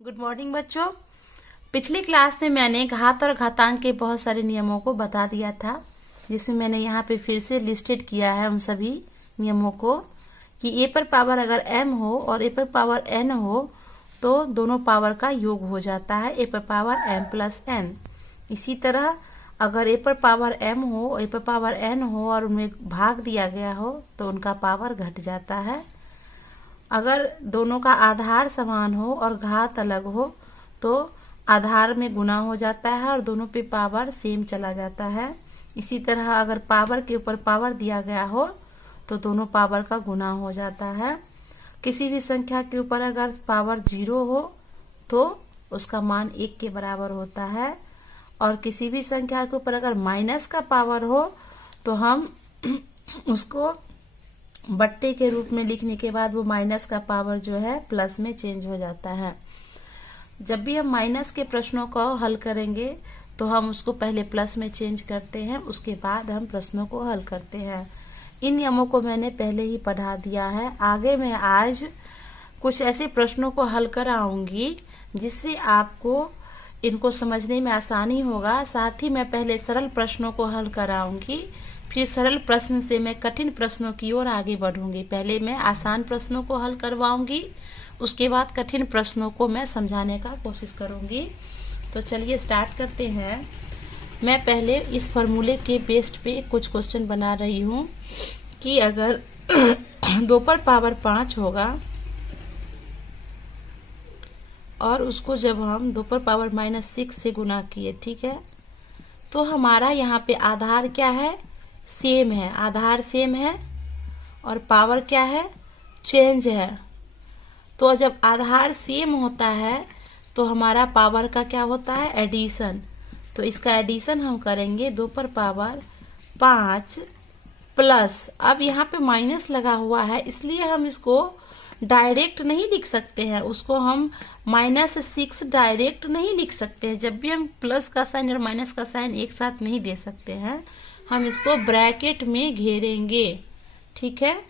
Good morning बच्चों। पिछली class में मैंने घात और घातांक के बहुत सारे नियमों को बता दिया था, जिसमें मैंने यहाँ पे फिर से लिस्टेड किया है उन सभी नियमों को कि ए पर पावर अगर m हो और ए पर पावर n हो तो दोनों पावर का योग हो जाता है ए पर पावर m प्लस n। इसी तरह अगर ए पर पावर m हो और ए पर पावर n हो और उनमें भाग दिया गया हो तो उनका पावर घट जाता है। अगर दोनों का आधार समान हो और घात अलग हो तो आधार में गुना हो जाता है और दोनों पे पावर सेम चला जाता है। इसी तरह अगर पावर के ऊपर पावर दिया गया हो तो दोनों पावर का गुना हो जाता है। किसी भी संख्या के ऊपर अगर पावर 0 हो तो उसका मान 1 के बराबर होता है, और किसी भी संख्या के ऊपर अगर माइनस का पावर हो तो हम उसको बट्टे के रूप में लिखने के बाद वो माइनस का पावर जो है प्लस में चेंज हो जाता है। जब भी हम माइनस के प्रश्नों को हल करेंगे तो हम उसको पहले प्लस में चेंज करते हैं, उसके बाद हम प्रश्नों को हल करते हैं। इन नियमों को मैंने पहले ही पढ़ा दिया है। आगे मैं आज कुछ ऐसे प्रश्नों को हल कराऊंगी जिससे आपको इनको समझने में आसानी होगा। साथ ही मैं पहले सरल प्रश्नों को हल कराऊंगी, फिर सरल प्रश्न से मैं कठिन प्रश्नों की ओर आगे बढ़ूंगी। पहले मैं आसान प्रश्नों को हल करवाऊंगी, उसके बाद कठिन प्रश्नों को मैं समझाने का कोशिश करूंगी। तो चलिए स्टार्ट करते हैं। मैं पहले इस फॉर्मूले के बेस्ड पे कुछ क्वेश्चन बना रही हूँ कि अगर 2 पर पावर 5 होगा और उसको जब हम 2 पर पावर -6 से गुना किए, ठीक है, तो हमारा यहाँ पे आधार क्या है, सेम है, आधार सेम है और पावर क्या है, चेंज है। तो जब आधार सेम होता है तो हमारा पावर का क्या होता है, एडिशन। तो इसका एडिशन हम करेंगे 2 पर पावर 5 प्लस, अब यहाँ पे माइनस लगा हुआ है इसलिए हम इसको डायरेक्ट नहीं लिख सकते हैं, उसको हम -6 डायरेक्ट नहीं लिख सकते हैं। जब भी हम प्लस का साइन और माइनस का साइन एक साथ नहीं दे सकते हैं, हम इसको ब्रैकेट में घेरेंगे, ठीक है।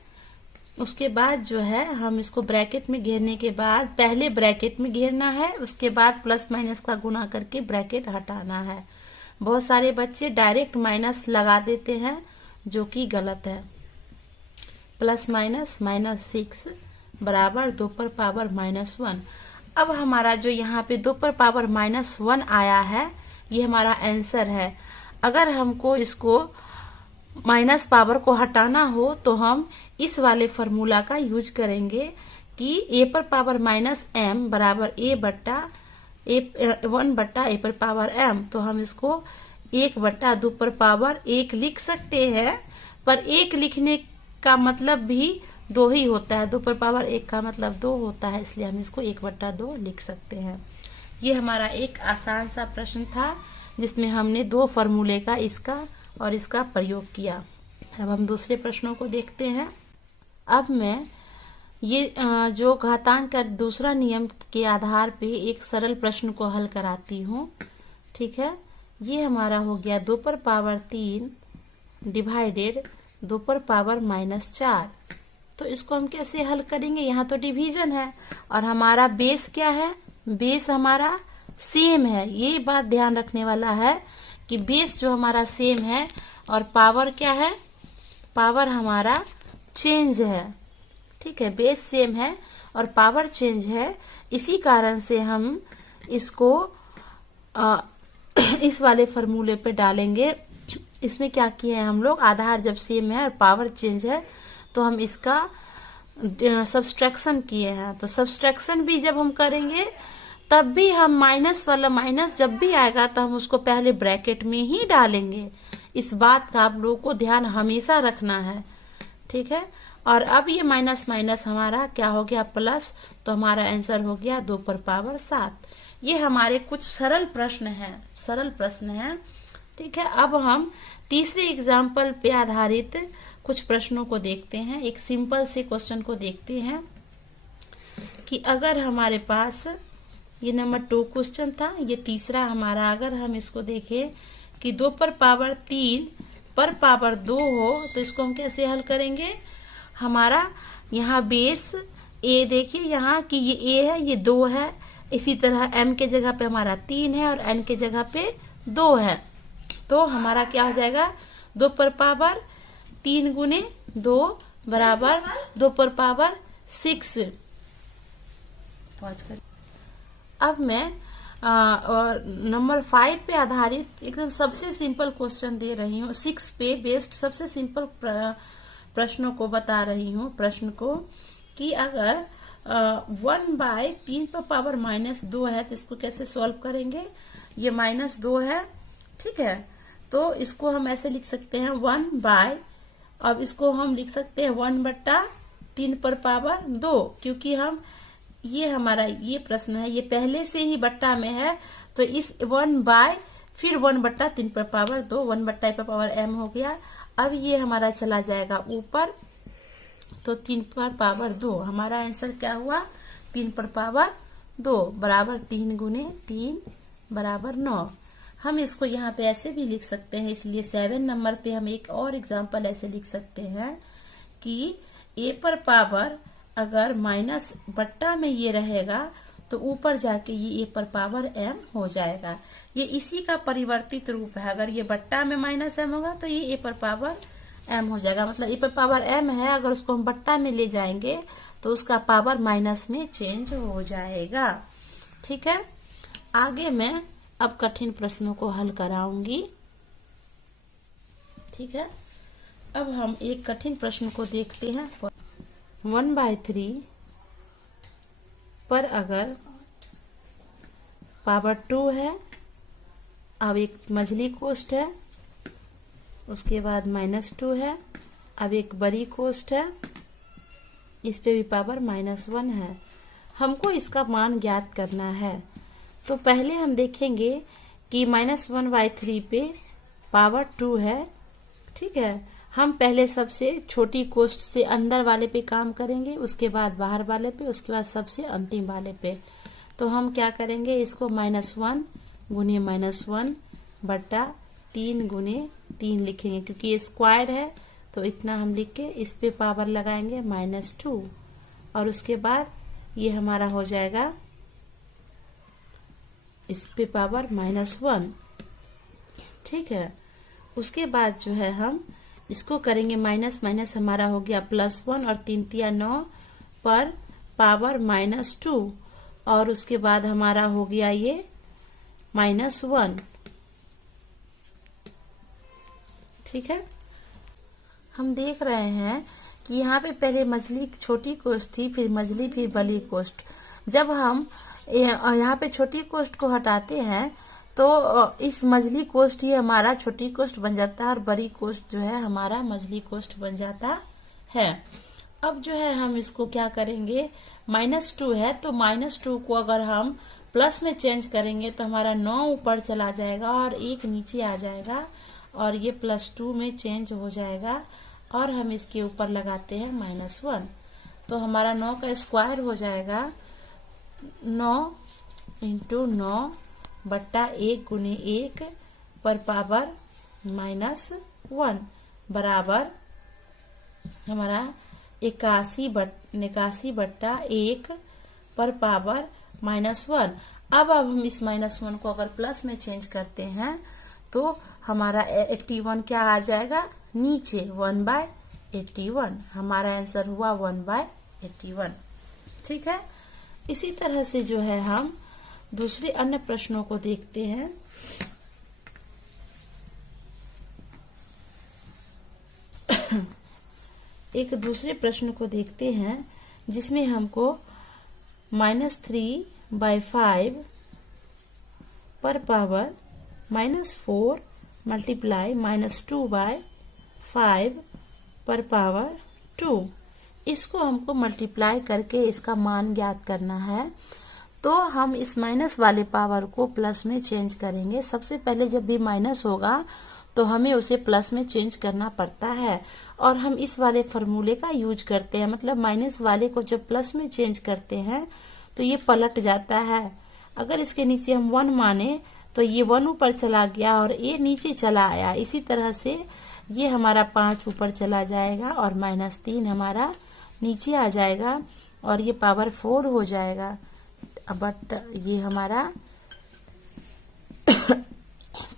उसके बाद जो है हम इसको ब्रैकेट में घेरने के बाद पहले ब्रैकेट में घेरना है, उसके बाद प्लस माइनस का गुना करके ब्रैकेट हटाना है। बहुत सारे बच्चे डायरेक्ट माइनस लगा देते हैं जो कि गलत है। प्लस माइनस -6 बराबर 2 पर पावर -1। अब हमारा जो यहाँ पे 2 पर पावर -1 आया है ये हमारा आंसर है। अगर हमको इसको माइनस पावर को हटाना हो तो हम इस वाले फॉर्मूला का यूज करेंगे कि ए पर पावर -m बराबर 1 बट्टा ए पर पावर m। तो हम इसको 1 बट्टा 2 पर पावर 1 लिख सकते हैं, पर 1 लिखने का मतलब भी 2 ही होता है, 2 पर पावर 1 का मतलब 2 होता है, इसलिए हम इसको 1 बट्टा 2 लिख सकते हैं। ये हमारा एक आसान सा प्रश्न था जिसमें हमने 2 फॉर्मूले का, इसका और इसका प्रयोग किया। अब हम दूसरे प्रश्नों को देखते हैं। अब मैं ये जो घातांक का दूसरा नियम के आधार पे एक सरल प्रश्न को हल कराती हूँ, ठीक है। ये हमारा हो गया 2 पर पावर 3 डिवाइडेड 2 पर पावर -4। तो इसको हम कैसे हल करेंगे, यहाँ तो डिवीजन है और हमारा बेस क्या है, बेस हमारा सेम है। ये बात ध्यान रखने वाला है कि बेस जो हमारा सेम है और पावर क्या है, पावर हमारा चेंज है, ठीक है। बेस सेम है और पावर चेंज है, इसी कारण से हम इसको इस वाले फॉर्मूले पे डालेंगे। इसमें क्या किए हैं हम लोग, आधार जब सेम है और पावर चेंज है तो हम इसका सब्सट्रैक्शन किए हैं। तो सब्सट्रैक्शन भी जब हम करेंगे तब भी हम माइनस वाला माइनस जब भी आएगा तो हम उसको पहले ब्रैकेट में ही डालेंगे। इस बात का आप लोगों को ध्यान हमेशा रखना है, ठीक है। और अब ये माइनस माइनस हमारा क्या हो गया, प्लस, तो हमारा आंसर हो गया 2 पर पावर 7। ये हमारे कुछ सरल प्रश्न हैं, ठीक है। अब हम तीसरे एग्जाम्पल पे आधारित कुछ प्रश्नों को देखते हैं। एक सिंपल से क्वेश्चन को देखते हैं कि अगर हमारे पास ये नंबर 2 क्वेश्चन था, ये तीसरा हमारा, अगर हम इसको देखें कि 2 पर पावर 3 पर पावर 2 हो तो इसको हम कैसे हल करेंगे। हमारा यहाँ बेस ए देखिए यहाँ कि ये ए है, ये 2 है, इसी तरह m के जगह पे हमारा 3 है और n के जगह पे 2 है, तो हमारा क्या हो जाएगा 2 पर पावर 3 गुने 2 बराबर 2 पर पावर 6। अब मैं और नंबर 5 पे आधारित एकदम सबसे सिंपल क्वेश्चन दे रही हूँ, 6 पे बेस्ड सबसे सिंपल प्रश्नों को बता रही हूँ। प्रश्न को कि अगर 1/3 पर पावर -2 है तो इसको कैसे सॉल्व करेंगे। ये -2 है, ठीक है, तो इसको हम ऐसे लिख सकते हैं 1/, अब इसको हम लिख सकते हैं 1/3 पर पावर 2, क्योंकि हम ये हमारा ये प्रश्न है, ये पहले से ही बट्टा में है, तो इस 1/, फिर 1/3 पर पावर 2, 1/3 पर पावर m हो गया। अब ये हमारा चला जाएगा ऊपर, तो 3 पर पावर 2, हमारा आंसर क्या हुआ 3 पर पावर 2 बराबर 3 गुने 3 बराबर 9। हम इसको यहाँ पे ऐसे भी लिख सकते हैं, इसलिए 7 नंबर पे हम एक और एग्जांपल ऐसे लिख सकते हैं कि a पर पावर अगर माइनस बट्टा में ये रहेगा तो ऊपर जाके ये a पर पावर m हो जाएगा। ये इसी का परिवर्तित रूप है, अगर ये बट्टा में -m होगा तो ये a पर पावर m हो जाएगा, मतलब a पर पावर m है, अगर उसको हम बट्टा में ले जाएंगे तो उसका पावर माइनस में चेंज हो जाएगा। ठीक है, आगे मैं अब कठिन प्रश्नों को हल कराऊंगी। ठीक है, अब हम एक कठिन प्रश्न को देखते हैं। 1/3 पर अगर पावर 2 है, अब एक मझली कोष्ठ है, उसके बाद -2 है, अब एक बड़ी कोष्ठ है, इस पे भी पावर -1 है। हमको इसका मान ज्ञात करना है, तो पहले हम देखेंगे कि -1/3 पे पावर 2 है। ठीक है, हम पहले सबसे छोटी कोष्ठ से अंदर वाले पे काम करेंगे, उसके बाद बाहर वाले पे, उसके बाद सबसे अंतिम वाले पे। तो हम क्या करेंगे, इसको -1 गुने -1 बट्टा 3 गुने 3 लिखेंगे, क्योंकि ये स्क्वायर है तो इतना हम लिख के इस पे पावर लगाएंगे -2, और उसके बाद ये हमारा हो जाएगा इस पे पावर -1। ठीक है, उसके बाद जो है हम इसको करेंगे माइनस माइनस, हमारा हो गया +1 और 3 तिया 9 पर पावर -2, और उसके बाद हमारा हो गया ये -1। ठीक है, हम देख रहे हैं कि यहाँ पे पहले मझली छोटी कोष्ठ थी, फिर मझली, फिर बड़ी कोष्ठ। जब हम यहाँ पे छोटी कोष्ठ को हटाते हैं तो इस मझली कोष्ठ ही हमारा छोटी कोष्ठ बन जाता है और बड़ी कोष्ठ जो है हमारा मझली कोष्ठ बन जाता है। अब जो है हम इसको क्या करेंगे, -2 है तो -2 को अगर हम प्लस में चेंज करेंगे तो हमारा 9 ऊपर चला जाएगा और 1 नीचे आ जाएगा, और ये +2 में चेंज हो जाएगा, और हम इसके ऊपर लगाते हैं -1, तो हमारा 9 का स्क्वायर हो जाएगा 9 × 9 बट्टा 1 गुने 1 पर पावर -1 बराबर हमारा 81 बट्टा 1 पर पावर -1। अब हम इस -1 को अगर प्लस में चेंज करते हैं तो हमारा 81 क्या आ जाएगा नीचे, 1/81, हमारा आंसर हुआ 1/81। ठीक है, इसी तरह से जो है हम दूसरे अन्य प्रश्नों को देखते हैं। एक दूसरे प्रश्न को देखते हैं जिसमें हमको -3/5 पर पावर -4 मल्टीप्लाई -2/5 पर पावर 2, इसको हमको मल्टीप्लाई करके इसका मान ज्ञात करना है। तो हम इस माइनस वाले पावर को प्लस में चेंज करेंगे। सबसे पहले जब भी माइनस होगा तो हमें उसे प्लस में चेंज करना पड़ता है, और हम इस वाले फॉर्मूले का यूज करते हैं, मतलब माइनस वाले को जब प्लस में चेंज करते हैं तो ये पलट जाता है। अगर इसके नीचे हम 1 माने तो ये 1 ऊपर चला गया और ये नीचे चला आया, इसी तरह से ये हमारा 5 ऊपर चला जाएगा और -3 हमारा नीचे आ जाएगा और ये पावर 4 हो जाएगा। बट ये हमारा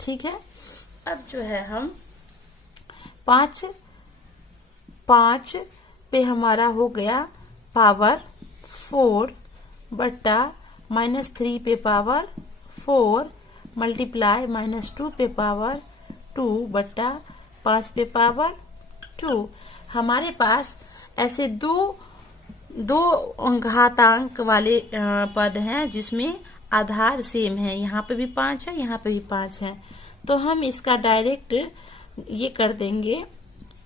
ठीक है। अब जो है हम 5 पे हमारा हो गया पावर 4 बट्टा -3 पे पावर 4 मल्टीप्लाई -2 पे पावर 2 बट्टा 5 पे पावर 2। हमारे पास ऐसे दो घातांक वाले पद हैं जिसमें आधार सेम है। यहाँ पे भी 5 है, यहाँ पे भी 5 है। तो हम इसका डायरेक्ट ये कर देंगे,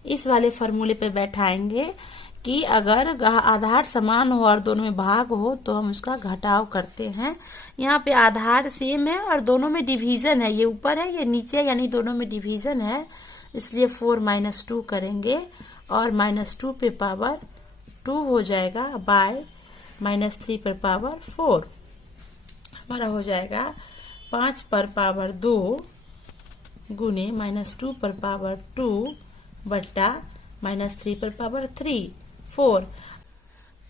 इस वाले फॉर्मूले पे बैठाएंगे कि अगर आधार समान हो और दोनों में भाग हो तो हम उसका घटाव करते हैं। यहाँ पे आधार सेम है और दोनों में डिवीजन है, ये ऊपर है ये नीचे है, यानी दोनों में डिवीजन है, इसलिए 4 - 2 करेंगे और -2 पे पावर 2 हो जाएगा बाय -3 पर पावर 4। हमारा हो जाएगा 5 पर पावर 2 गुने -2 पर पावर 2 बट्टा -3 पर पावर 4।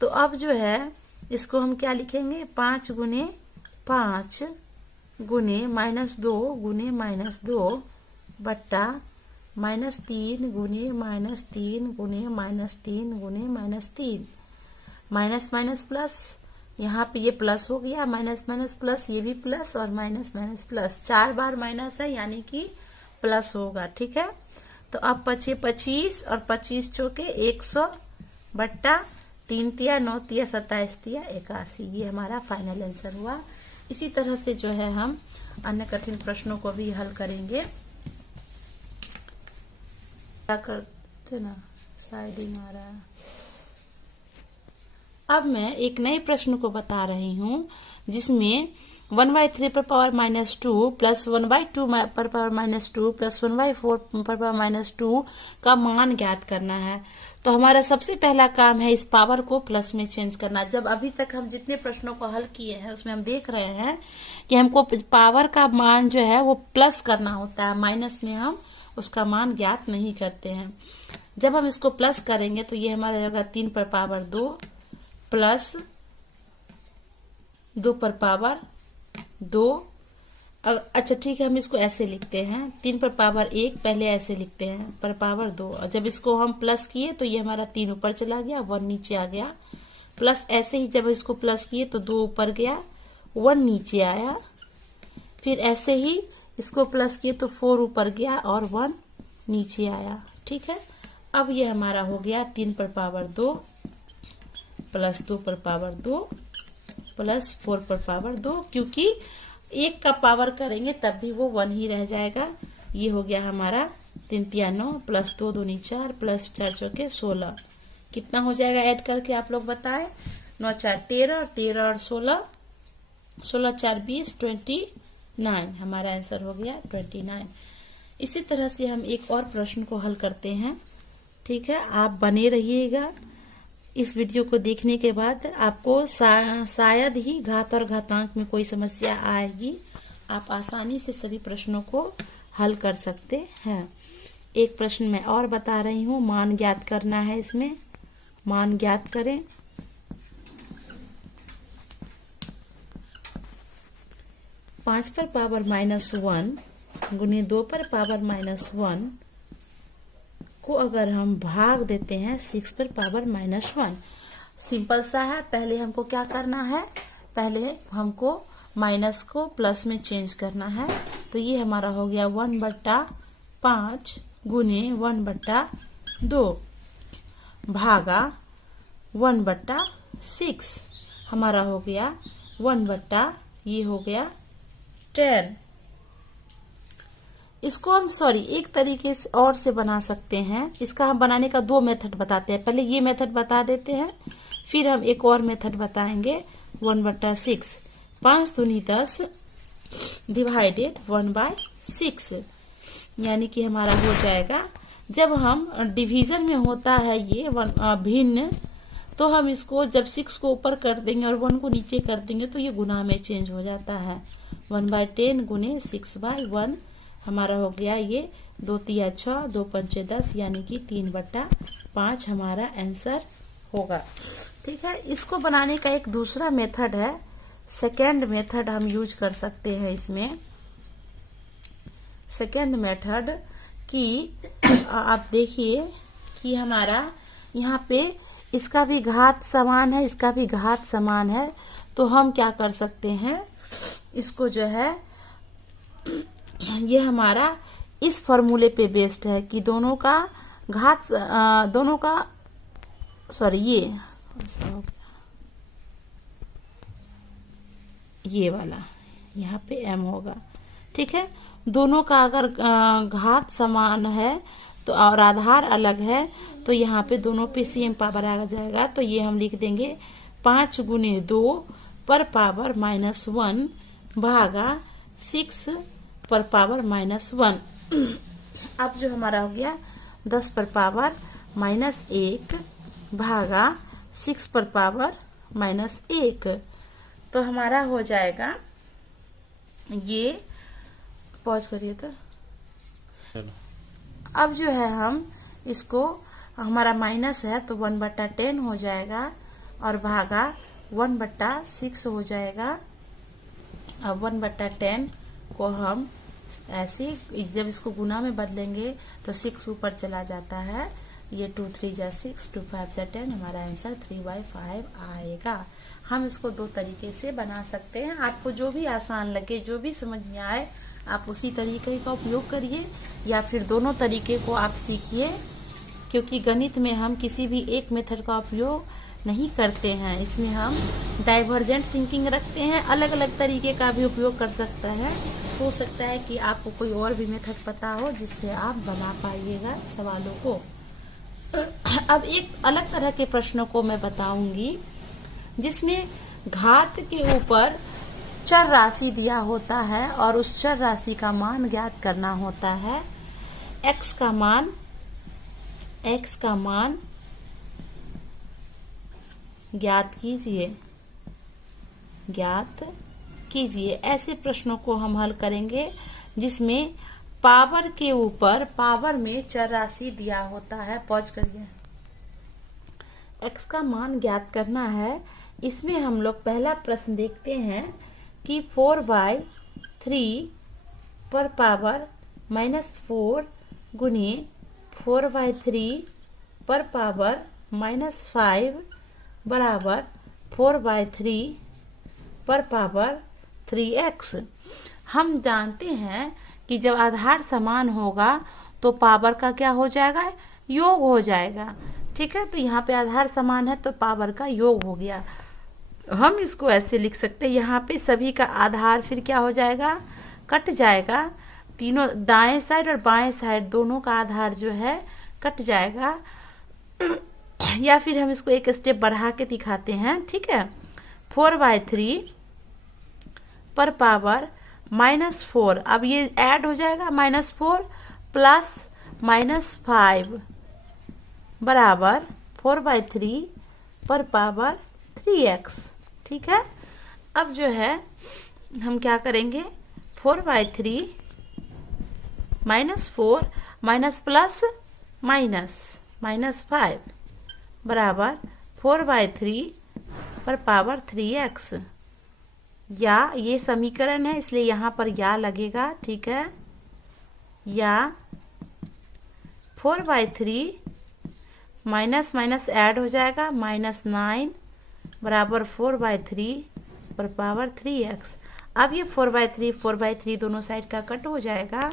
तो अब जो है इसको हम क्या लिखेंगे, 5 गुने 5 गुने -2 गुने -2 बट्टा -3 गुने -3 गुने -3 गुने -3। माइनस माइनस प्लस, यहाँ पे ये प्लस हो गया, माइनस माइनस प्लस, ये भी प्लस और माइनस माइनस प्लस, 4 बार माइनस है यानी कि प्लस होगा। ठीक है, तो अब 25 और 25 चौके 100 बट्टा 3 तिया 9 तिया 27 तिया 81, ये हमारा फाइनल आंसर हुआ। इसी तरह से जो है हम अन्य कठिन प्रश्नों को भी हल करेंगे। क्या करते ना, साइडिंग आ रहा है। अब मैं एक नए प्रश्न को बता रही हूँ जिसमें 1/3 पर पावर -2 प्लस 1/2 पर पावर -2 प्लस 1/4 पर पावर -2 का मान ज्ञात करना है। तो हमारा सबसे पहला काम है इस पावर को प्लस में चेंज करना। जब अभी तक हम जितने प्रश्नों को हल किए हैं उसमें हम देख रहे हैं कि हमको पावर का मान जो है वो प्लस करना होता है, माइनस में हम उसका मान ज्ञात नहीं करते हैं। जब हम इसको प्लस करेंगे तो ये हमारा जाएगा 3 पर पावर 2 प्लस 2 पर पावर 2। अच्छा ठीक है, हम इसको ऐसे लिखते हैं, 3 पर पावर 1 पहले ऐसे लिखते हैं पर पावर 2, और जब इसको हम प्लस किए तो ये हमारा 3 ऊपर चला गया, 1 नीचे आ गया। प्लस ऐसे ही जब इसको प्लस किए तो 2 ऊपर गया, 1 नीचे आया। फिर ऐसे ही इसको प्लस किए तो 4 ऊपर गया और 1 नीचे आया। ठीक है, अब ये हमारा हो गया 3 पर पावर 2 प्लस 2 पर पावर 2 प्लस 4 पर पावर 2, क्योंकि 1 का पावर करेंगे तब भी वो 1 ही रह जाएगा। ये हो गया हमारा 3 तिया 9 प्लस 2 दूनी 4 प्लस 4 चौके 16। कितना हो जाएगा ऐड करके आप लोग बताएं, 9 4 13, 13 और 16, 16 4 20, 29। हमारा आंसर हो गया 29। इसी तरह से हम एक और प्रश्न को हल करते हैं। ठीक है, आप बने रहिएगा। इस वीडियो को देखने के बाद आपको शायद ही घात और घातांक में कोई समस्या आएगी, आप आसानी से सभी प्रश्नों को हल कर सकते हैं। एक प्रश्न मैं और बता रही हूँ, मान ज्ञात करना है। इसमें मान ज्ञात करें। पाँच पर पावर -1 गुने 2 पर पावर -1 को अगर हम भाग देते हैं 6 पर पावर -1, सिंपल सा है। पहले हमको क्या करना है, पहले हमको माइनस को प्लस में चेंज करना है। तो ये हमारा हो गया 1/5 गुने 1/2 भागा 1/6। हमारा हो गया 1/ ये हो गया 10। इसको हम एक तरीके से और से बना सकते हैं। इसका हम बनाने का 2 मेथड बताते हैं। पहले ये मेथड बता देते हैं, फिर हम एक और मेथड बताएंगे 1/6। 5 दूनी 10 डिवाइडेड 1/6, यानी कि हमारा हो जाएगा, जब हम डिवीजन में होता है ये भिन्न, तो हम इसको जब 6 को ऊपर कर देंगे और 1 को नीचे कर देंगे तो ये गुना में चेंज हो जाता है। 1/10 गुने 6/1 हमारा हो गया ये 2 तिया 6, 2 पंचे 10, यानी कि 3/5 हमारा आंसर होगा। ठीक है, इसको बनाने का एक दूसरा मेथड है सेकेंड मेथड हम यूज कर सकते हैं इसमें। सेकेंड मेथड कि आप देखिए कि हमारा यहाँ पे इसका भी घात समान है, इसका भी घात समान है, तो हम क्या कर सकते हैं, इसको जो है ये हमारा इस फॉर्मूले पे बेस्ड है कि दोनों का घात दोनों का ये वाला यहाँ पे m होगा, ठीक है। दोनों का अगर घात समान है तो और आधार अलग है तो यहाँ पे दोनों पे सेम पावर आ जाएगा। तो ये हम लिख देंगे 5 गुने 2 पर पावर -1 भागा 6 पर पावर -1। अब जो हमारा हो गया 10 पर पावर -1 भागा 6 पर पावर -1, तो हमारा हो जाएगा ये, पॉज करिए तो। अब जो है हम इसको, हमारा माइनस है तो 1/10 हो जाएगा और भागा 1/6 हो जाएगा। अब 1/10 को हम ऐसे जब इसको गुना में बदलेंगे तो 6 ऊपर चला जाता है, ये 2 3 जा 6, 2 5 जा 10, हमारा आंसर 3/5 आएगा। हम इसको दो तरीके से बना सकते हैं, आपको जो भी आसान लगे, जो भी समझ में आए आप उसी तरीके का उपयोग करिए या फिर दोनों तरीके को आप सीखिए, क्योंकि गणित में हम किसी भी एक मेथड का उपयोग नहीं करते हैं, इसमें हम डाइवर्जेंट थिंकिंग रखते हैं, अलग अलग तरीके का भी उपयोग कर सकता है। हो सकता है कि आपको कोई और भी मेथड पता हो जिससे आप बना पाइएगा सवालों को। अब एक अलग तरह के प्रश्नों को मैं बताऊंगी जिसमें घात के ऊपर चर राशि दिया होता है और उस चर राशि का मान ज्ञात करना होता है। x का मान ज्ञात कीजिए। ऐसे प्रश्नों को हम हल करेंगे जिसमें पावर के ऊपर पावर में चर राशि दिया होता है। पॉज करिए। x का मान ज्ञात करना है, इसमें हम लोग पहला प्रश्न देखते हैं कि 4/3 पर पावर -4 गुने 4/3 पर पावर -5 बराबर 4/3 पर पावर 3x। हम जानते हैं कि जब आधार समान होगा तो पावर का क्या हो जाएगा, योग हो जाएगा, ठीक है। तो यहाँ पे आधार समान है तो पावर का योग हो गया। हम इसको ऐसे लिख सकते हैं, यहाँ पे सभी का आधार फिर क्या हो जाएगा, कट जाएगा, तीनों दाएं साइड और बाएं साइड दोनों का आधार जो है कट जाएगा। या फिर हम इसको एक स्टेप बढ़ा के दिखाते हैं, ठीक है। 4/3 पर पावर -4, अब ये ऐड हो जाएगा, -4 प्लस -5 बराबर 4/3 पर पावर 3x, ठीक है। अब जो है हम क्या करेंगे, 4/3 -4 माइनस प्लस -5 बराबर 4/3 पर पावर 3x। या ये समीकरण है इसलिए यहाँ पर या लगेगा, ठीक है। या 4/3 माइनस माइनस ऐड हो जाएगा, -9 बराबर 4/3 पर पावर 3x। अब ये 4/3 दोनों साइड का कट हो जाएगा,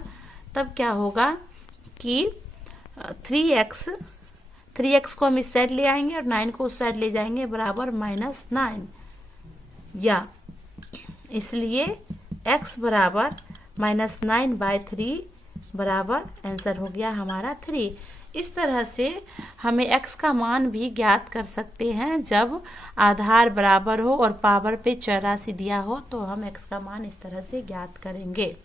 तब क्या होगा कि 3x को हम इस साइड ले आएंगे और 9 को उस साइड ले जाएंगे, बराबर -9। या इसलिए x बराबर -9/3 बराबर आंसर हो गया हमारा 3। इस तरह से हमें x का मान भी ज्ञात कर सकते हैं, जब आधार बराबर हो और पावर पे चर राशि दिया हो तो हम x का मान इस तरह से ज्ञात करेंगे।